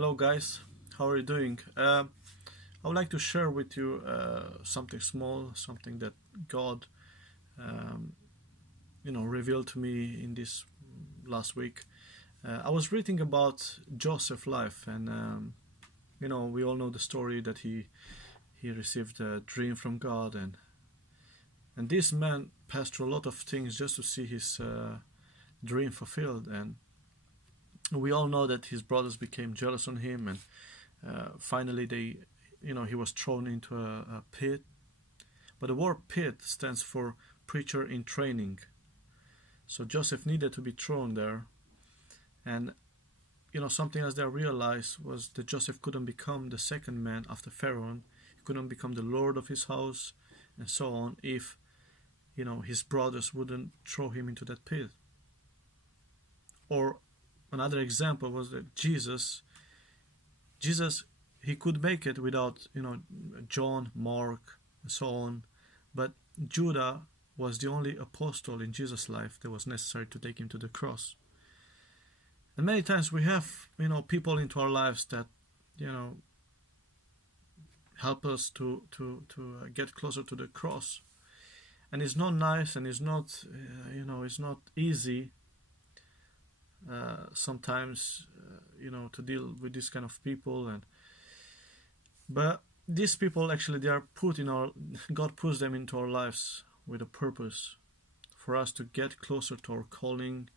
Hello, guys. How are you doing? I would like to share with you something small, something that God, um, revealed to me in this last week. I was reading about Joseph's life, and we all know the story that he received a dream from God, and this man passed through a lot of things just to see his dream fulfilled, and we all know that his brothers became jealous on him, and finally he was thrown into a pit. But the word pit stands for preacher in training. So Joseph needed to be thrown there, and something else they realized was that Joseph couldn't become the second man after Pharaoh. He couldn't become the lord of his house, and so on, if his brothers wouldn't throw him into that pit. Or another example was that Jesus, he could make it without John, Mark, and so on, but Judah was the only apostle in Jesus' life that was necessary to take him to the cross. And many times we have people into our lives that help us to get closer to the cross, and it's not nice, and it's not it's not easy sometimes to deal with this kind of people. But these people, actually, they are put in our God puts them into our lives with a purpose for us to get closer to our calling,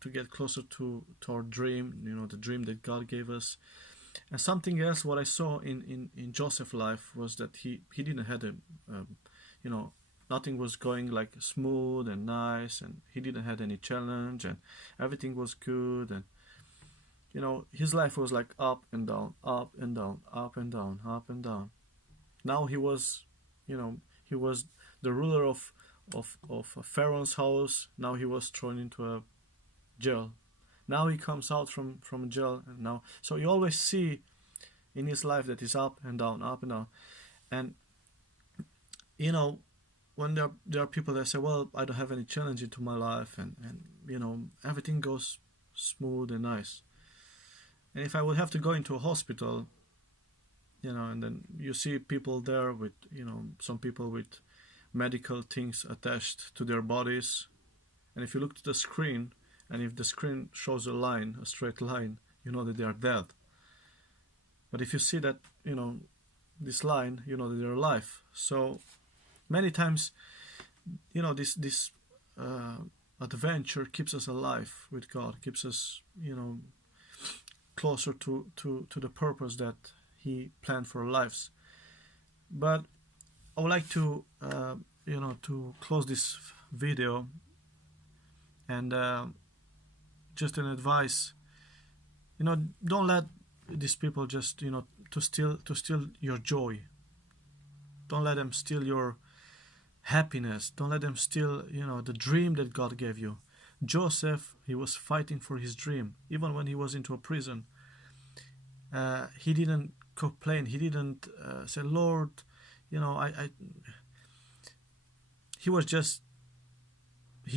to get closer to our dream, the dream that God gave us. And something else, what I saw in Joseph's life was that he didn't have nothing was going like smooth and nice, and he didn't have any challenge, and everything was good, and his life was like up and down, up and down, up and down, up and down. Now he was the ruler of Pharaoh's house. Now he was thrown into a jail. Now he comes out from jail, and now, so you always see in his life that he's up and down, up and down. And when there are people that say, well, I don't have any challenge into my life, and everything goes smooth and nice. And if I would have to go into a hospital, and then you see people there with some people with medical things attached to their bodies, and if you look to the screen, and if the screen shows a straight line, you know that they are dead. But if you see that this line, you know that they're alive. So many times this adventure keeps us alive with God, keeps us closer to the purpose that he planned for our lives. But I would like to to close this video, and just an advice, don't let these people just to steal your joy. Don't let them steal your happiness. Don't let them steal the dream that God gave you. Joseph, he was fighting for his dream. Even when he was into a prison, he didn't complain. He didn't say, Lord, he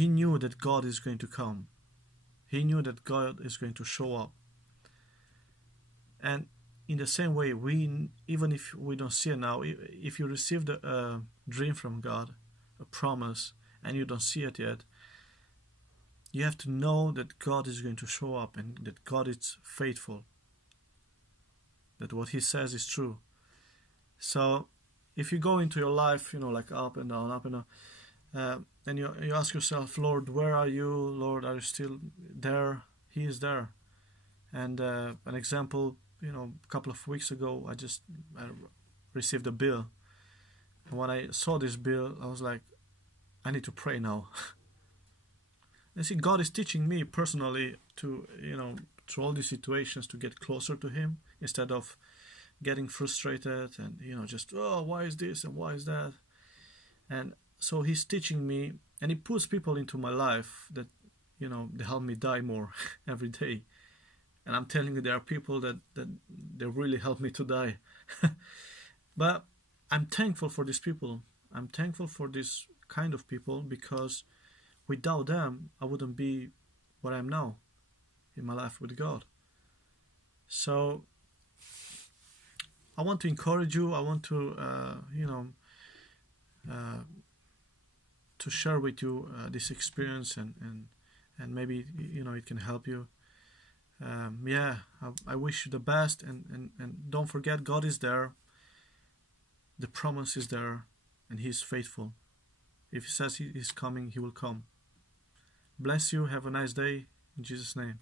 knew that God is going to come. He knew that God is going to show up. And in the same way, even if we don't see it now, if you received a dream from God, a promise, and you don't see it yet, you have to know that God is going to show up, and that God is faithful, that what he says is true. So if you go into your life like up and down, up and down, and you ask yourself, Lord, where are you? Lord, are you still there? He is there. And an example, a couple of weeks ago, I received a bill, and when I saw this bill, I was like, I need to pray now. And see, God is teaching me personally to through all these situations, to get closer to him, instead of getting frustrated and just, oh, why is this and why is that. And so he's teaching me, and he puts people into my life that they help me die more every day. And I'm telling you, there are people that they really help me to die. But I'm thankful for these people. I'm thankful for this kind of people, because without them, I wouldn't be what I am now in my life with God. So I want to encourage you. I want to, uh, to share with you this experience, and maybe it can help you. Yeah, I wish you the best, and don't forget, God is there. The promise is there, and He's faithful. If He says He's coming, He will come. Bless you. Have a nice day. In Jesus' name.